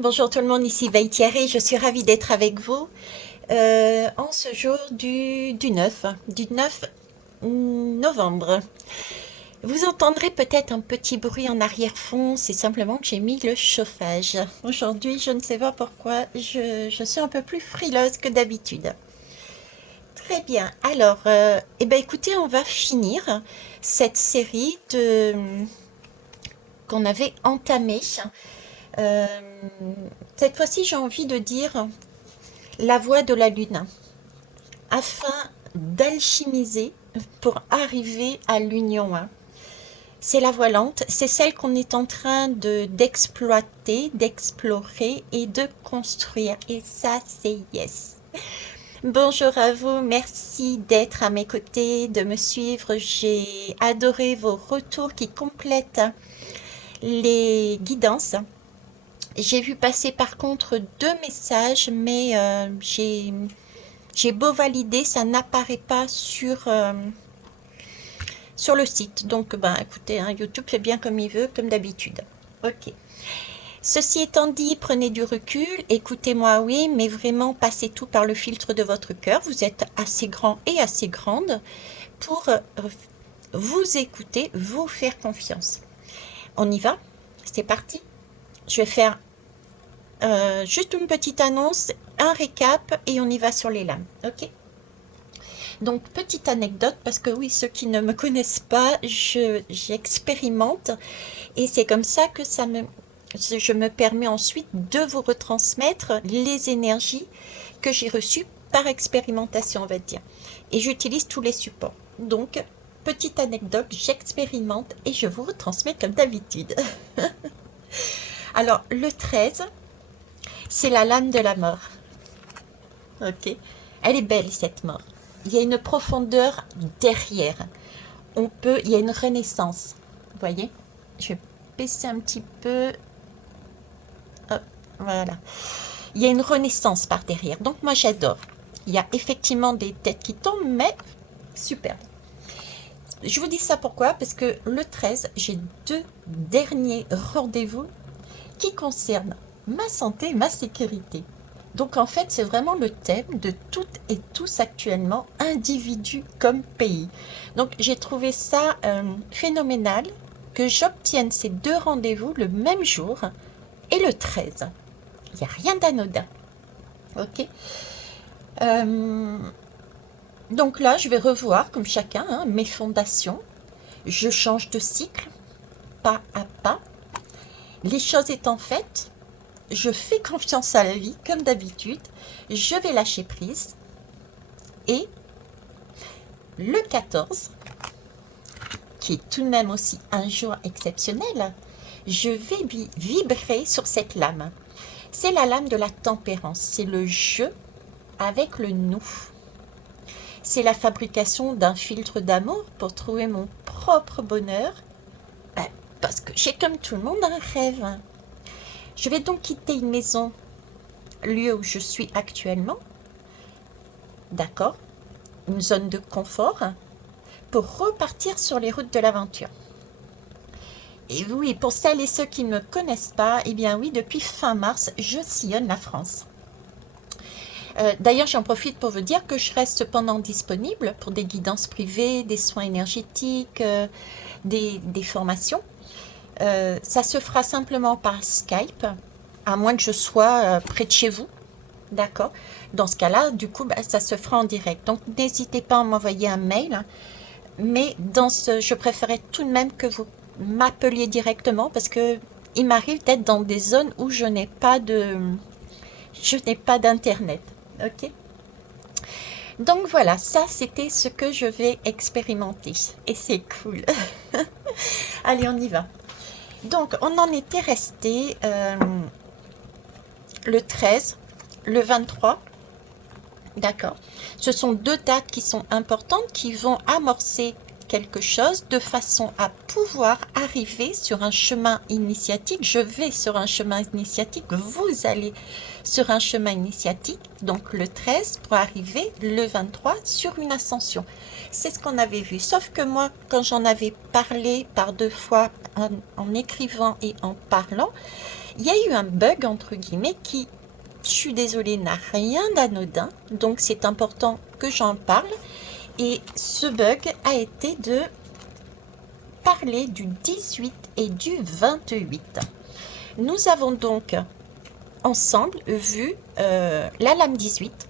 Bonjour tout le monde, ici Veille Thierry, je suis ravie d'être avec vous en ce jour du 9 novembre. Vous entendrez peut-être un petit bruit en arrière-fond, c'est simplement que j'ai mis le chauffage. Aujourd'hui, je ne sais pas pourquoi, je suis un peu plus frileuse que d'habitude. Très bien, alors, eh ben écoutez, on va finir cette série qu'on avait entamée. Euh, cette fois-ci, j'ai envie de dire la voie de la lune, afin d'alchimiser pour arriver à l'union 1. C'est la voie lente, c'est celle qu'on est en train d'exploiter, d'explorer et de construire. Et ça, c'est yes. Bonjour à vous, merci d'être à mes côtés, de me suivre. J'ai adoré vos retours qui complètent les guidances. J'ai vu passer par contre deux messages, mais j'ai beau valider, ça n'apparaît pas sur le site. Donc, ben, écoutez, hein, YouTube fait bien comme il veut, comme d'habitude. Ok. Ceci étant dit, prenez du recul, écoutez-moi, oui, mais vraiment passez tout par le filtre de votre cœur. Vous êtes assez grand et assez grande pour vous écouter, vous faire confiance. On y va? C'est parti. Je vais faire juste une petite annonce, un récap et on y va sur les lames. Ok? Donc, petite anecdote, parce que oui, ceux qui ne me connaissent pas, j'expérimente et c'est comme ça que je me permets ensuite de vous retransmettre les énergies que j'ai reçues par expérimentation, on va dire. Et j'utilise tous les supports. Donc, petite anecdote, j'expérimente et je vous retransmets comme d'habitude. Alors, le 13, c'est la lame de la mort. Ok? Elle est belle, cette mort. Il y a une profondeur derrière. Il y a une renaissance. Vous voyez? Je vais baisser un petit peu. Hop, voilà. Il y a une renaissance par derrière. Donc moi j'adore. Il y a effectivement des têtes qui tombent, mais super. Je vous dis ça pourquoi? Parce que le 13, j'ai deux derniers rendez-vous qui concernent ma santé, ma sécurité. Donc en fait, c'est vraiment le thème de toutes et tous actuellement, individus comme pays. Donc j'ai trouvé ça phénoménal que j'obtienne ces deux rendez-vous le même jour et le 13. Il n'y a rien d'anodin. Ok. Euh, donc là, je vais revoir, comme chacun, hein, mes fondations. Je change de cycle, pas à pas. Les choses étant faites, je fais confiance à la vie, comme d'habitude. Je vais lâcher prise. Et le 14, qui est tout de même aussi un jour exceptionnel, je vais vibrer sur cette lame. C'est la lame de la tempérance. C'est le jeu avec le nous. C'est la fabrication d'un filtre d'amour pour trouver mon propre bonheur. Ben, parce que j'ai comme tout le monde un rêve. Je vais donc quitter une maison, lieu où je suis actuellement. D'accord? Une zone de confort pour repartir sur les routes de l'aventure. Et oui, pour celles et ceux qui ne me connaissent pas, eh bien oui, depuis fin mars, je sillonne la France. D'ailleurs, j'en profite pour vous dire que je reste cependant disponible pour des guidances privées, des soins énergétiques, des formations. Ça se fera simplement par Skype, à moins que je sois près de chez vous. D'accord? Dans ce cas-là, du coup, bah, ça se fera en direct. Donc, n'hésitez pas à m'envoyer un mail. Mais je préférais tout de même que vous m'appeliez directement parce que il m'arrive d'être dans des zones où je n'ai pas d'internet. Ok? Donc voilà, ça c'était ce que je vais expérimenter et c'est cool. Allez, on y va. Donc on en était resté le 13, le 23. D'accord. Ce sont deux dates qui sont importantes qui vont amorcer quelque chose de façon à pouvoir arriver sur un chemin initiatique. Je vais sur un chemin initiatique, vous allez sur un chemin initiatique, donc le 13 pour arriver le 23 sur une ascension. C'est ce qu'on avait vu, sauf que moi, quand j'en avais parlé par 2 fois en écrivant et en parlant, il y a eu un bug entre guillemets qui, je suis désolée, n'a rien d'anodin, donc c'est important que j'en parle. Et ce bug a été de parler du 18 et du 28. Nous avons donc ensemble vu la lame 18.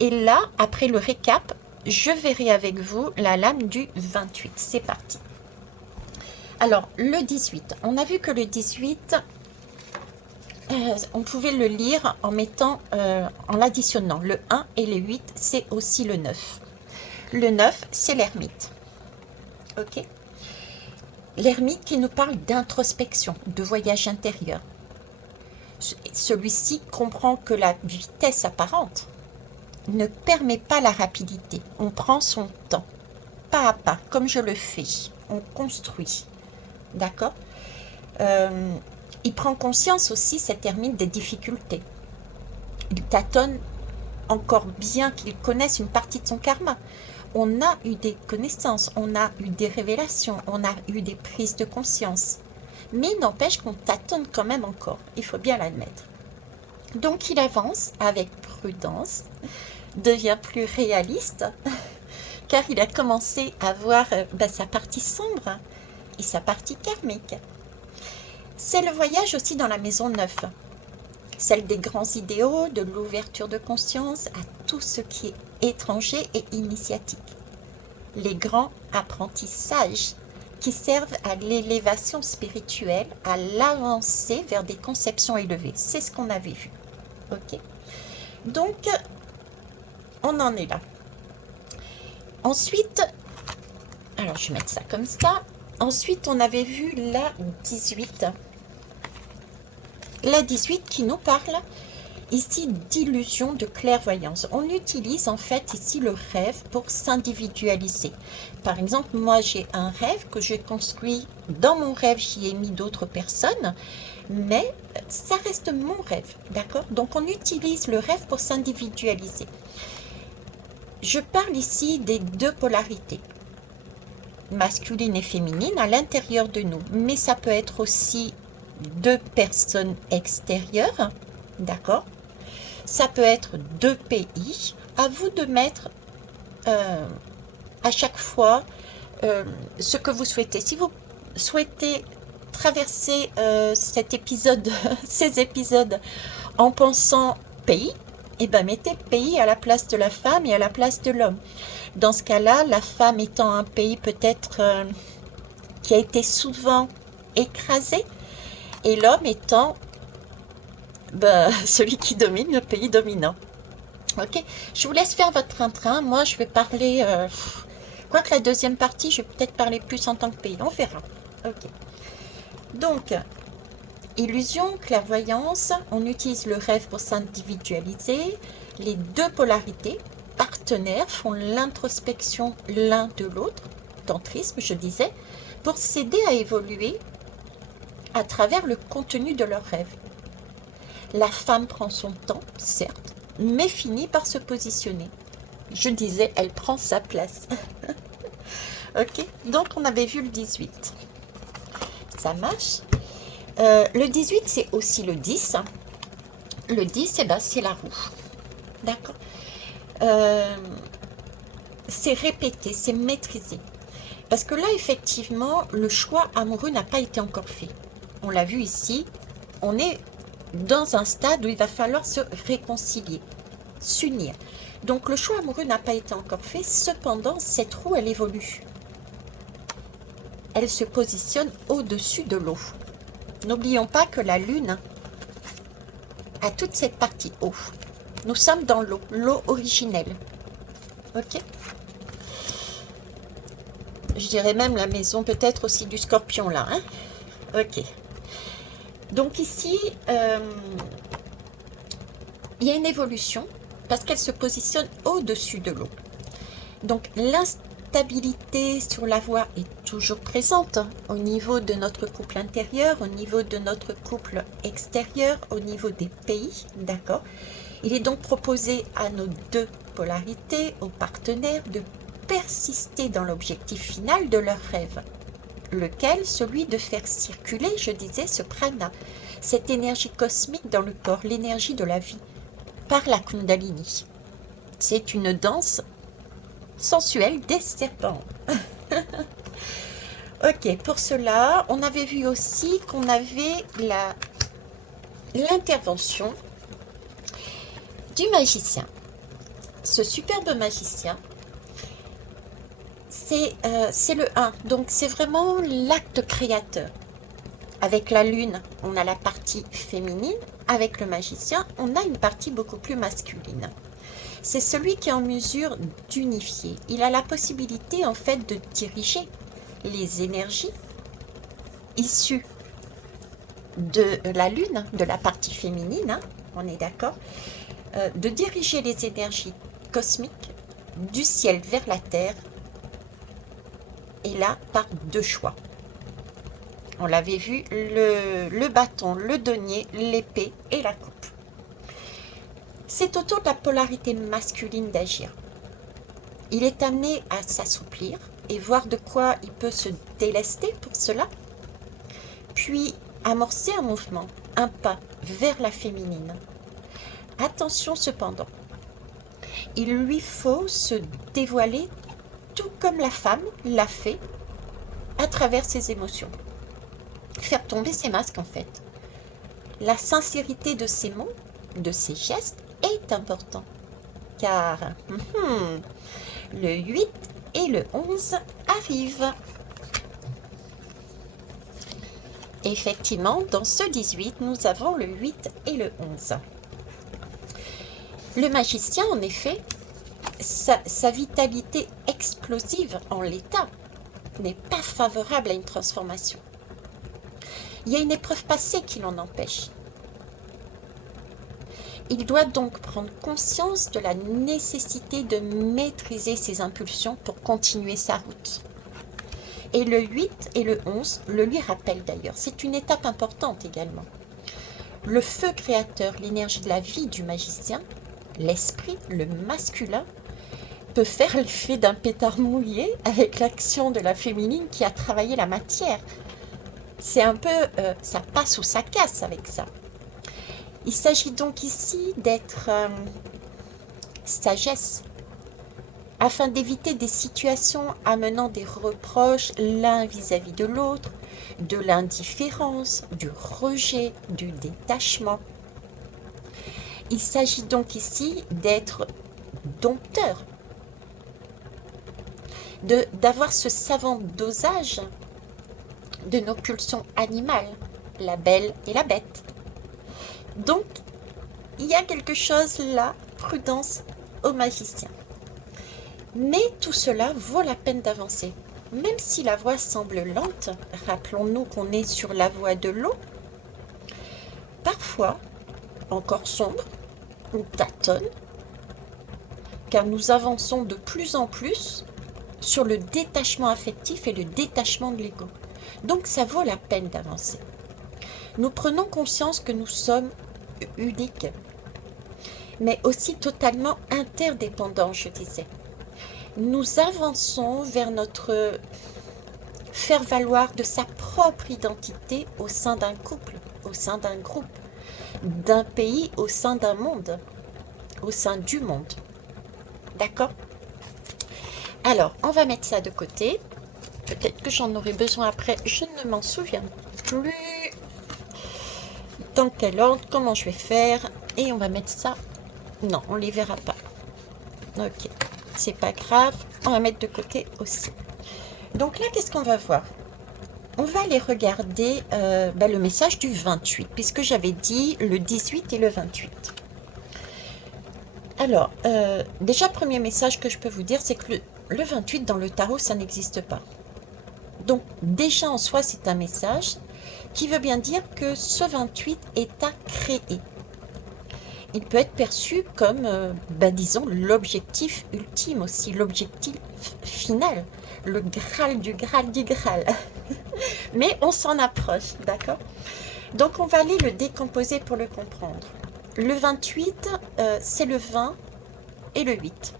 Et là, après le récap, je verrai avec vous la lame du 28. C'est parti. Alors, le 18. On a vu que le 18, on pouvait le lire en mettant, en l'additionnant. Le 1 et le 8, c'est aussi le 9. Le 9, c'est l'ermite. Ok. L'ermite qui nous parle d'introspection, de voyage intérieur. Celui-ci comprend que la vitesse apparente ne permet pas la rapidité. On prend son temps, pas à pas, comme je le fais. On construit. D'accord. Il prend conscience aussi, cet ermite, des difficultés. Il tâtonne encore bien qu'il connaisse une partie de son karma. On a eu des connaissances, on a eu des révélations, on a eu des prises de conscience. Mais il n'empêche qu'on tâtonne quand même encore, il faut bien l'admettre. Donc il avance avec prudence, devient plus réaliste, car il a commencé à voir sa partie sombre et sa partie karmique. C'est le voyage aussi dans la maison 9, celle des grands idéaux, de l'ouverture de conscience à tout ce qui est étranger et initiatique. Les grands apprentissages qui servent à l'élévation spirituelle, à l'avancée vers des conceptions élevées. C'est ce qu'on avait vu. Ok. Donc, on en est là. Ensuite, alors je vais mettre ça comme ça. Ensuite, on avait vu la 18. La 18 qui nous parle ici d'illusion de clairvoyance. On utilise en fait ici le rêve pour s'individualiser. Par exemple, moi j'ai un rêve que j'ai construit. Dans mon rêve, j'y ai mis d'autres personnes, mais ça reste mon rêve, d'accord? Donc on utilise le rêve pour s'individualiser. Je parle ici des deux polarités, masculine et féminine, à l'intérieur de nous, mais ça peut être aussi deux personnes extérieures, d'accord? Ça peut être deux pays. À vous de mettre à chaque fois ce que vous souhaitez. Si vous souhaitez traverser cet épisode, ces épisodes en pensant pays, eh ben mettez pays à la place de la femme et à la place de l'homme. Dans ce cas-là, la femme étant un pays peut-être qui a été souvent écrasé, et l'homme étant celui qui domine, le pays dominant. Ok, je vous laisse faire votre train-train. Moi, je vais parler... quoique la deuxième partie, je vais peut-être parler plus en tant que pays. On verra. Ok. Donc, illusion, clairvoyance. On utilise le rêve pour s'individualiser. Les deux polarités, partenaires, font l'introspection l'un de l'autre. Tantrisme, je disais, pour s'aider à évoluer à travers le contenu de leur rêve. La femme prend son temps, certes, mais finit par se positionner. Je disais, elle prend sa place. Ok, donc on avait vu le 18. Ça marche. Le 18, c'est aussi le 10. Le 10, c'est la roue. D'accord. C'est répété, c'est maîtrisé. Parce que là, effectivement, le choix amoureux n'a pas été encore fait. On l'a vu ici, on est dans un stade où il va falloir se réconcilier, s'unir. Donc le choix amoureux n'a pas été encore fait, cependant cette roue elle évolue. Elle se positionne au-dessus de l'eau. N'oublions pas que la lune a toute cette partie eau. Nous sommes dans l'eau, l'eau originelle. Ok? Je dirais même la maison peut-être aussi du scorpion là. Hein? Ok. Donc ici, il y a une évolution parce qu'elle se positionne au-dessus de l'eau. Donc l'instabilité sur la voie est toujours présente au niveau de notre couple intérieur, au niveau de notre couple extérieur, au niveau des pays, d'accord? Il est donc proposé à nos deux polarités, aux partenaires, de persister dans l'objectif final de leur rêve, lequel, celui de faire circuler, je disais, ce prana, cette énergie cosmique dans le corps, l'énergie de la vie, par la Kundalini. C'est une danse sensuelle des serpents. Ok, pour cela, on avait vu aussi qu'on avait l'intervention du magicien. Ce superbe magicien, c'est le 1, donc c'est vraiment l'acte créateur. Avec la lune, on a la partie féminine, avec le magicien, on a une partie beaucoup plus masculine. C'est celui qui est en mesure d'unifier. Il a la possibilité en fait de diriger les énergies issues de la lune, de la partie féminine, hein, on est d'accord, de diriger les énergies cosmiques du ciel vers la terre, et là par deux choix. On l'avait vu, le bâton, le denier, l'épée et la coupe. C'est autour de la polarité masculine d'agir. Il est amené à s'assouplir et voir de quoi il peut se délester pour cela, puis amorcer un mouvement, un pas vers la féminine. Attention cependant, il lui faut se dévoiler tout comme la femme l'a fait à travers ses émotions. Faire tomber ses masques en fait. La sincérité de ses mots, de ses gestes est important, car le 8 et le 11 arrivent. Effectivement, dans ce 18, nous avons le 8 et le 11. Le magicien, en effet, sa vitalité explosive en l'état n'est pas favorable à une transformation. Il y a une épreuve passée qui l'en empêche. Il doit donc prendre conscience de la nécessité de maîtriser ses impulsions pour continuer sa route. Et le 8 et le 11 le lui rappellent d'ailleurs. C'est une étape importante également. Le feu créateur, l'énergie de la vie du magicien, l'esprit, le masculin, peut faire l'effet d'un pétard mouillé avec l'action de la féminine qui a travaillé la matière. C'est un peu, ça passe ou ça casse avec ça. Il s'agit donc ici d'être sagesse, afin d'éviter des situations amenant des reproches l'un vis-à-vis de l'autre, de l'indifférence, du rejet, du détachement. Il s'agit donc ici d'être dompteur, d'avoir ce savant dosage de nos pulsions animales, la belle et la bête. Donc, il y a quelque chose là, prudence au magicien. Mais tout cela vaut la peine d'avancer. Même si la voie semble lente, rappelons-nous qu'on est sur la voie de l'eau, parfois, encore sombre, on tâtonne, car nous avançons de plus en plus sur le détachement affectif et le détachement de l'ego. Donc ça vaut la peine d'avancer. Nous prenons conscience que nous sommes uniques, mais aussi totalement interdépendants, je disais. Nous avançons vers notre faire valoir de sa propre identité au sein d'un couple, au sein d'un groupe, d'un pays, au sein d'un monde, au sein du monde. D'accord ? Alors, on va mettre ça de côté. Peut-être que j'en aurai besoin après, je ne m'en souviens plus. Dans quel ordre, comment je vais faire. Et on va mettre ça. Non, on ne les verra pas. Ok, c'est pas grave. On va mettre de côté aussi. Donc là, qu'est-ce qu'on va voir? On va aller regarder le message du 28, puisque j'avais dit le 18 et le 28. Alors, déjà, premier message que je peux vous dire, c'est que le 28 dans le tarot, ça n'existe pas. Donc, déjà en soi, c'est un message qui veut bien dire que ce 28 est à créer. il peut être perçu comme, ben, disons, l'objectif ultime aussi, l'objectif final, le Graal du Graal du Graal. Mais on s'en approche, d'accord? Donc on va aller le décomposer pour le comprendre. Le 28, c'est le 20 et le 8.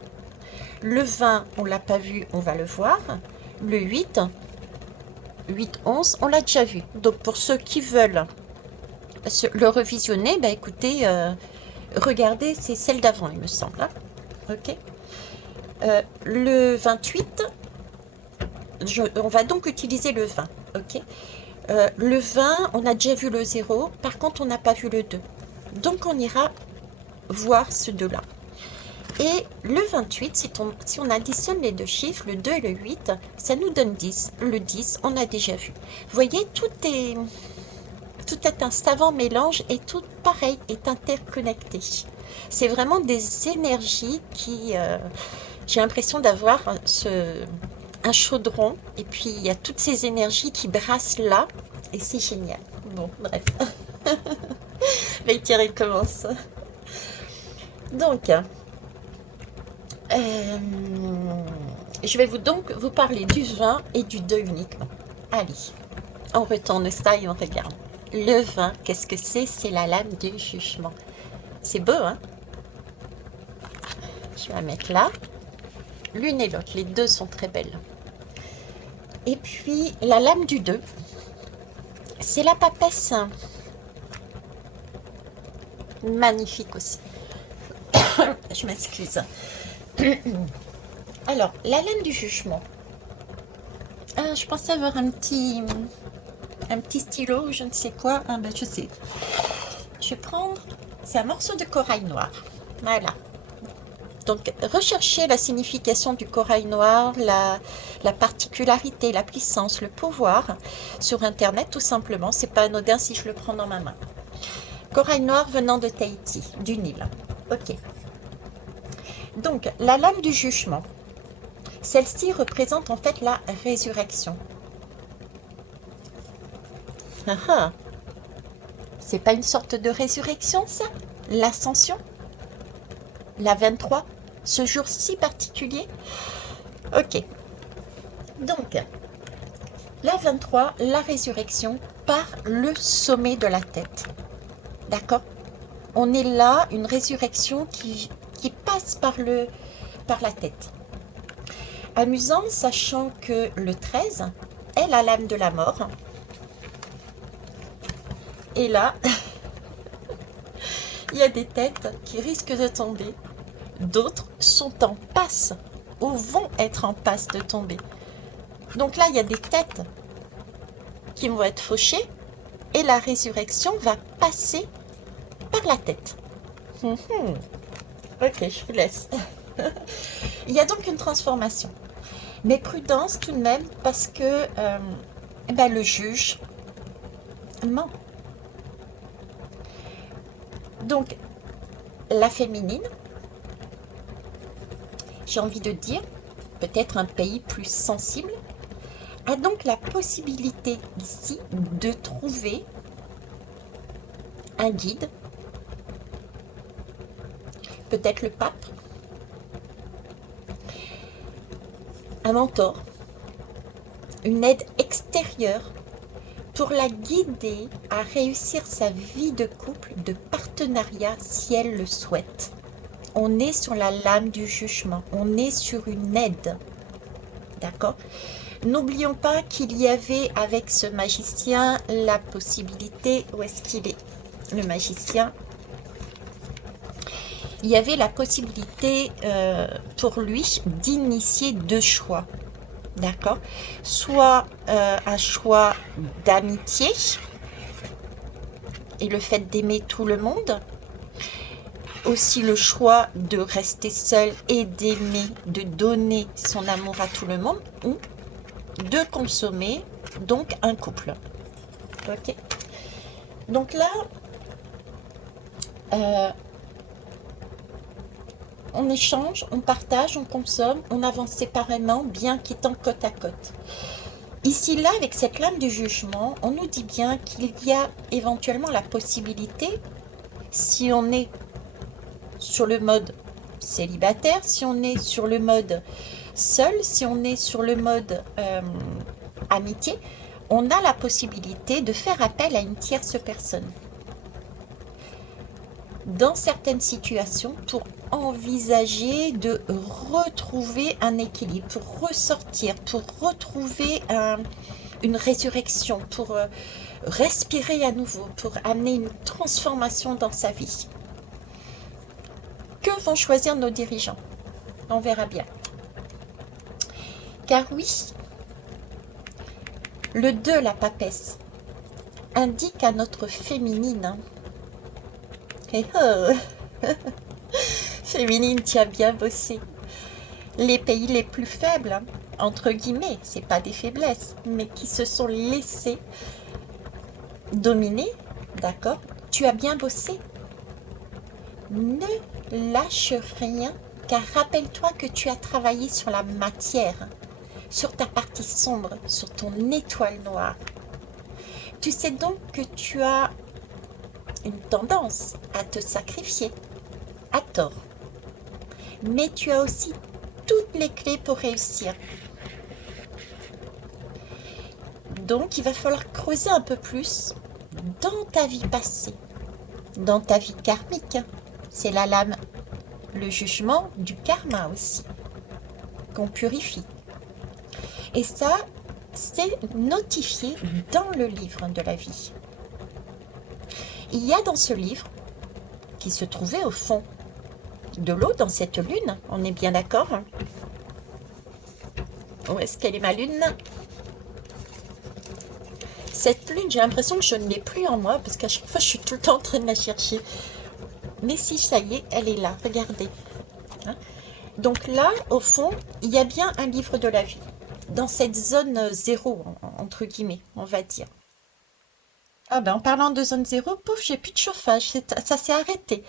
Le 20, on ne l'a pas vu, on va le voir. Le 8, 8-11, on l'a déjà vu. Donc pour ceux qui veulent le revisionner, bah écoutez, regardez, c'est celle d'avant, il me semble. Hein. Ok. Le 28, on va donc utiliser le 20. Ok. Le 20, on a déjà vu le 0, par contre on n'a pas vu le 2. Donc on ira voir ce 2-là. Et le 28, si on additionne les deux chiffres, le 2 et le 8, ça nous donne 10. Le 10, on a déjà vu. Vous voyez, tout est un savant mélange et tout, pareil, est interconnecté. C'est vraiment des énergies qui... j'ai l'impression d'avoir un chaudron et puis il y a toutes ces énergies qui brassent là et c'est génial. Bon, bref. Mais Thierry commence. Donc... je vais donc vous parler du 20 et du 2 uniquement. Allez, on retourne ça et on regarde. Le 20, qu'est-ce que c'est? C'est la lame du jugement. C'est beau, hein? Je vais la mettre là. L'une et l'autre, les deux sont très belles. Et puis, la lame du 2, c'est la papesse. Magnifique aussi. Je m'excuse. Alors, la lame du jugement. Ah, je pensais avoir un petit stylo ou je ne sais quoi. Ah ben, je sais. Je vais prendre... C'est un morceau de corail noir. Voilà. Donc, recherchez la signification du corail noir, la particularité, la puissance, le pouvoir sur Internet, tout simplement. C'est pas anodin si je le prends dans ma main. Corail noir venant de Tahiti, du Nil. Ok. Donc, la lame du jugement. Celle-ci représente en fait la résurrection. Ah ah. C'est pas une sorte de résurrection, ça? L'ascension? La 23? Ce jour si particulier? Ok. Donc, la 23, la résurrection par le sommet de la tête. D'accord? On est là, une résurrection qui passe par la tête. Amusant, sachant que le 13 est la lame de la mort. Et là, il y a des têtes qui risquent de tomber. D'autres sont en passe ou vont être en passe de tomber. Donc là, il y a des têtes qui vont être fauchées et la résurrection va passer par la tête. Ok, je vous laisse. Il y a donc une transformation. Mais prudence tout de même parce que le juge ment. Donc, la féminine, j'ai envie de dire, peut-être un pays plus sensible, a donc la possibilité ici de trouver un guide, peut-être le pape, un mentor, une aide extérieure pour la guider à réussir sa vie de couple, de partenariat si elle le souhaite. On est sur la lame du jugement, on est sur une aide. D'accord? N'oublions pas qu'il y avait avec ce magicien la possibilité, où est-ce qu'il est, le magicien? Il y avait la possibilité pour lui d'initier deux choix. D'accord? Soit un choix d'amitié et le fait d'aimer tout le monde. Aussi le choix de rester seul et d'aimer, de donner son amour à tout le monde. Ou de consommer, donc un couple. Ok? Donc là, on échange, on partage, on consomme, on avance séparément, bien qu'étant côte à côte. Ici, là, avec cette lame du jugement, on nous dit bien qu'il y a éventuellement la possibilité, si on est sur le mode célibataire, si on est sur le mode seul, si on est sur le mode amitié, on a la possibilité de faire appel à une tierce personne dans certaines situations pour envisager de retrouver un équilibre, pour ressortir, pour retrouver une résurrection, pour respirer à nouveau, pour amener une transformation dans sa vie. Que vont choisir nos dirigeants? On verra bien. Car oui, le 2, la papesse, indique à notre féminine. Et oh, féminine, tu as bien bossé. Les pays les plus faibles, entre guillemets, c'est pas des faiblesses, mais qui se sont laissés dominer, d'accord? Tu as bien bossé. Ne lâche rien, car rappelle-toi que tu as travaillé sur la matière, sur ta partie sombre, sur ton étoile noire. Tu sais donc que tu as une tendance à te sacrifier, à tort. Mais tu as aussi toutes les clés pour réussir. Donc, il va falloir creuser un peu plus dans ta vie passée, dans ta vie karmique. C'est la lame, le jugement du karma aussi, qu'on purifie. Et ça, c'est notifié dans le livre de la vie. Il y a dans ce livre, qui se trouvait au fond de l'eau, dans cette lune, on est bien d'accord? Où est-ce qu'elle est ma lune? Cette lune, j'ai l'impression que je ne l'ai plus en moi, parce qu'à chaque fois, je suis tout le temps en train de la chercher. Mais si, ça y est, elle est là, regardez. Hein? Donc là, au fond, il y a bien un livre de la vie, dans cette zone zéro, entre guillemets, on va dire. Ah ben, en parlant de zone zéro, pouf, j'ai plus de chauffage, ça s'est arrêté.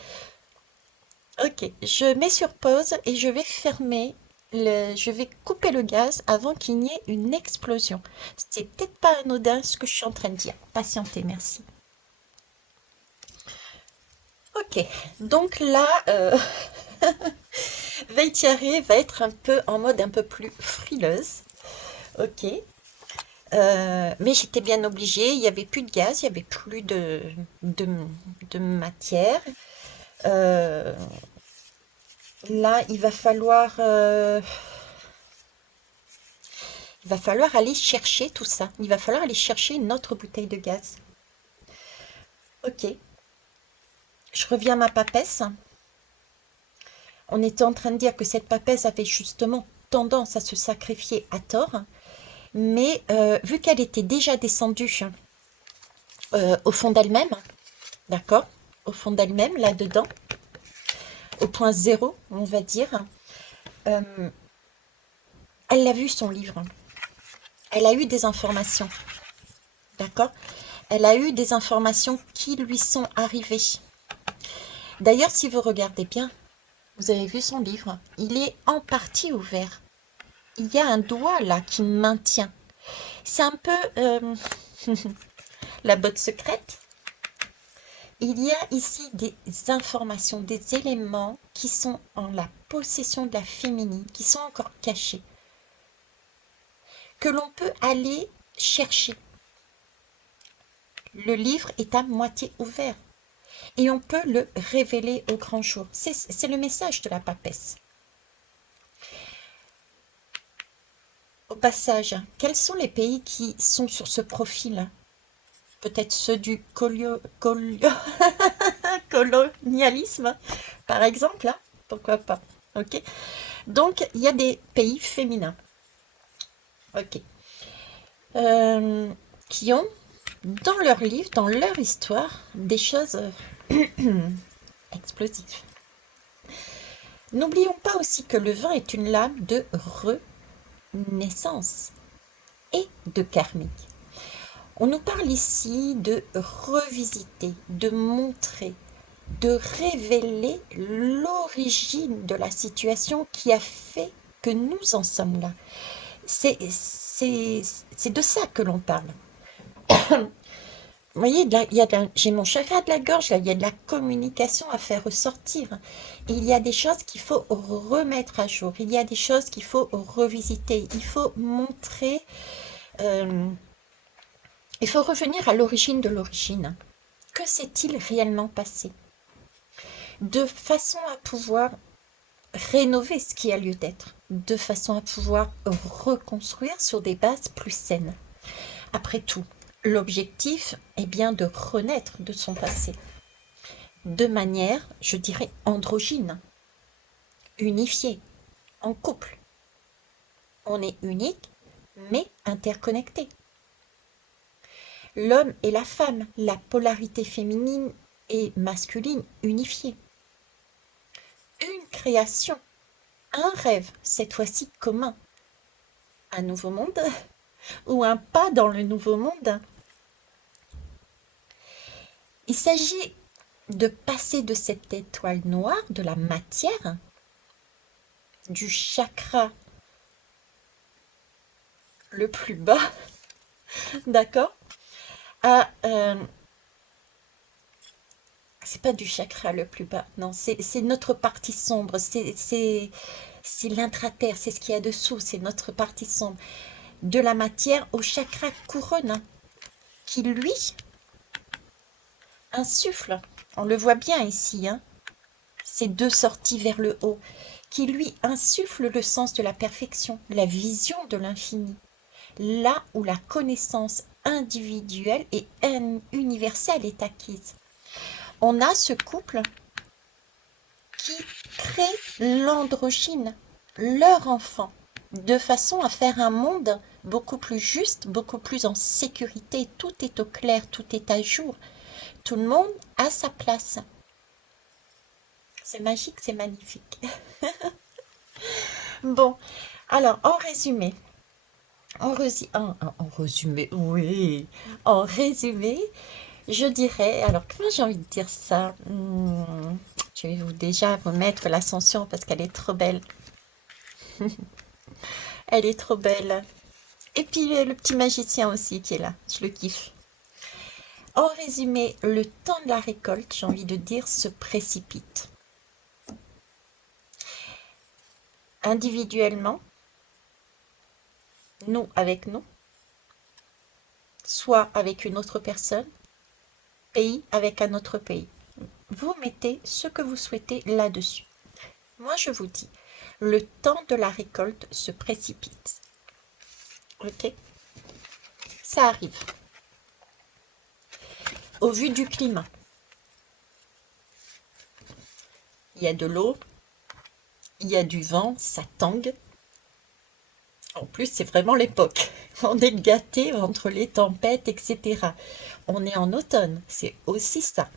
Ok, je mets sur pause et je vais fermer je vais couper le gaz avant qu'il n'y ait une explosion. C'est peut-être pas anodin ce que je suis en train de dire. Patientez, merci. Ok, donc là, Veitiaré va être un peu en mode un peu plus frileuse. Ok. Mais j'étais bien obligée, il n'y avait plus de gaz, il n'y avait plus de, de matière. Euh, Là, il va falloir aller chercher tout ça. Il va falloir aller chercher une autre bouteille de gaz. Ok, je reviens à ma papesse. On était en train de dire que cette papesse avait justement tendance à se sacrifier à tort, mais vu qu'elle était déjà descendue au fond d'elle-même, d'accord, au fond d'elle-même, là-dedans, au point zéro, on va dire, euh, elle a vu son livre. Elle a eu des informations, d'accord? Elle a eu des informations qui lui sont arrivées. D'ailleurs, si vous regardez bien, vous avez vu son livre, il est en partie ouvert. Il y a un doigt là qui maintient. C'est un peu la botte secrète. Il y a ici des informations, des éléments qui sont en la possession de la féminine, qui sont encore cachés, que l'on peut aller chercher. Le livre est à moitié ouvert et on peut le révéler au grand jour. C'est le message de la papesse. Au passage, quels sont les pays qui sont sur ce profil? Peut-être ceux du colonialisme, par exemple, hein. Pourquoi pas? Ok. Donc, il y a des pays féminins, ok, euh, qui ont dans leur livre, dans leur histoire, des choses explosives. N'oublions pas aussi que le vin est une lame de renaissance et de karmique. On nous parle ici de revisiter, de montrer, de révéler l'origine de la situation qui a fait que nous en sommes là. C'est de ça que l'on parle. Vous voyez, là, j'ai mon chakra de la gorge, là, il y a de la communication à faire ressortir. Et il y a des choses qu'il faut remettre à jour. Il y a des choses qu'il faut revisiter. Il faut montrer, euh, il faut revenir à l'origine de l'origine. Que s'est-il réellement passé? De façon à pouvoir rénover ce qui a lieu d'être. De façon à pouvoir reconstruire sur des bases plus saines. Après tout, l'objectif est bien de renaître de son passé. De manière, je dirais, androgyne, unifiée, en couple. On est unique, mais interconnectés. L'homme et la femme, la polarité féminine et masculine unifiée. Une création, un rêve, cette fois-ci commun. Un nouveau monde ou un pas dans le nouveau monde. Il s'agit de passer de cette étoile noire, de la matière, du chakra le plus bas, d'accord, à c'est pas du chakra le plus bas, non, c'est notre partie sombre, c'est l'intraterre, c'est ce qu'il y a dessous, c'est notre partie sombre, de la matière au chakra couronne, qui lui insuffle, on le voit bien ici, hein, ces deux sorties vers le haut, qui lui insuffle le sens de la perfection, la vision de l'infini, là où la connaissance individuelle et universelle est acquise. On a ce couple qui crée l'androgyne, leur enfant, de façon à faire un monde beaucoup plus juste, beaucoup plus en sécurité. Tout est au clair, tout est à jour. Tout le monde a sa place. C'est magique, c'est magnifique. Bon, alors en résumé, oui, en résumé, je dirais, alors comment j'ai envie de dire ça? Je vais déjà vous mettre l'ascension parce qu'elle est trop belle. Elle est trop belle. Et puis le petit magicien aussi qui est là, je le kiffe. En résumé, le temps de la récolte, j'ai envie de dire, se précipite. Individuellement, nous avec nous, soit avec une autre personne, pays avec un autre pays. Vous mettez ce que vous souhaitez là-dessus. Moi, je vous dis, le temps de la récolte se précipite. Ok? Ça arrive. Au vu du climat, il y a de l'eau, il y a du vent, ça tangue. En plus, c'est vraiment l'époque. On est gâté entre les tempêtes, etc. On est en automne, c'est aussi ça.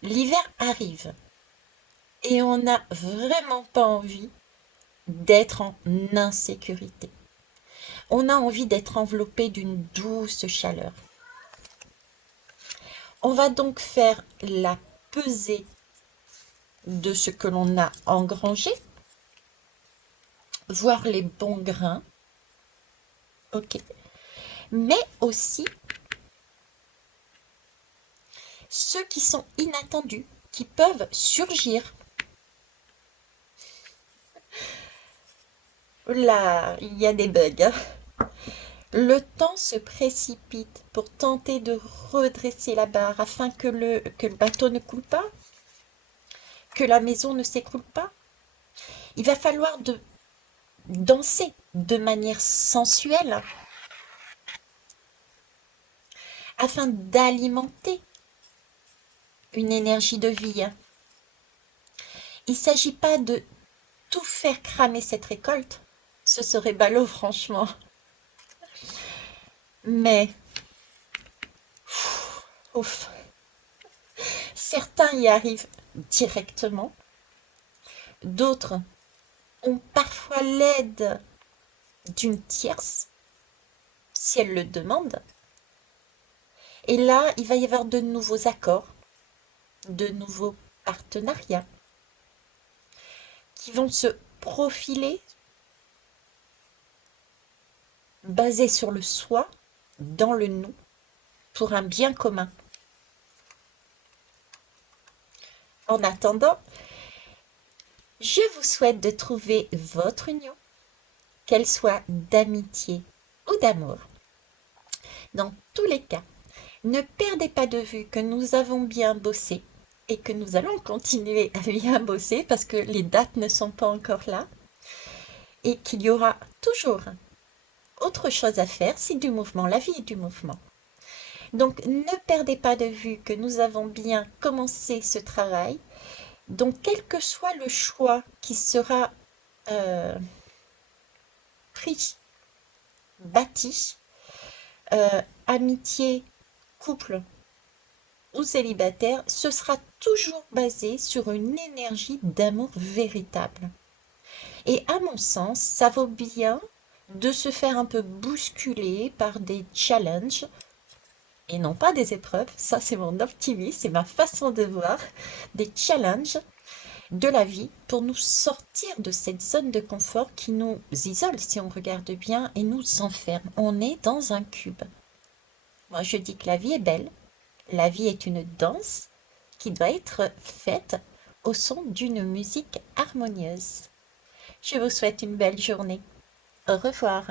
L'hiver arrive et on n'a vraiment pas envie d'être en insécurité. On a envie d'être enveloppé d'une douce chaleur. On va donc faire la pesée de ce que l'on a engrangé, voir les bons grains, ok, mais aussi ceux qui sont inattendus, qui peuvent surgir. Là, il y a des bugs, hein. Le temps se précipite pour tenter de redresser la barre afin que le bateau ne coule pas, que la maison ne s'écroule pas. Il va falloir danser de manière sensuelle afin d'alimenter une énergie de vie. Il ne s'agit pas de tout faire cramer cette récolte, ce serait ballot franchement. Mais, ouf, certains y arrivent directement, d'autres ont parfois l'aide d'une tierce, si elle le demande. Et là, il va y avoir de nouveaux accords, de nouveaux partenariats qui vont se profiler basés sur le soi, dans le nous, pour un bien commun. En attendant, je vous souhaite de trouver votre union, qu'elle soit d'amitié ou d'amour. Dans tous les cas, ne perdez pas de vue que nous avons bien bossé et que nous allons continuer à bien bosser parce que les dates ne sont pas encore là et qu'il y aura toujours autre chose à faire. C'est du mouvement, la vie est du mouvement. Donc ne perdez pas de vue que nous avons bien commencé ce travail. Donc quel que soit le choix qui sera pris, bâti, amitié, couple ou célibataire, ce sera toujours basé sur une énergie d'amour véritable. Et à mon sens, ça vaut bien de se faire un peu bousculer par des challenges et non pas des épreuves. Ça, c'est mon optimisme, c'est ma façon de voir, des challenges de la vie pour nous sortir de cette zone de confort qui nous isole si on regarde bien et nous enferme. On est dans un cube. Moi, je dis que la vie est belle. La vie est une danse qui doit être faite au son d'une musique harmonieuse. Je vous souhaite une belle journée. Au revoir.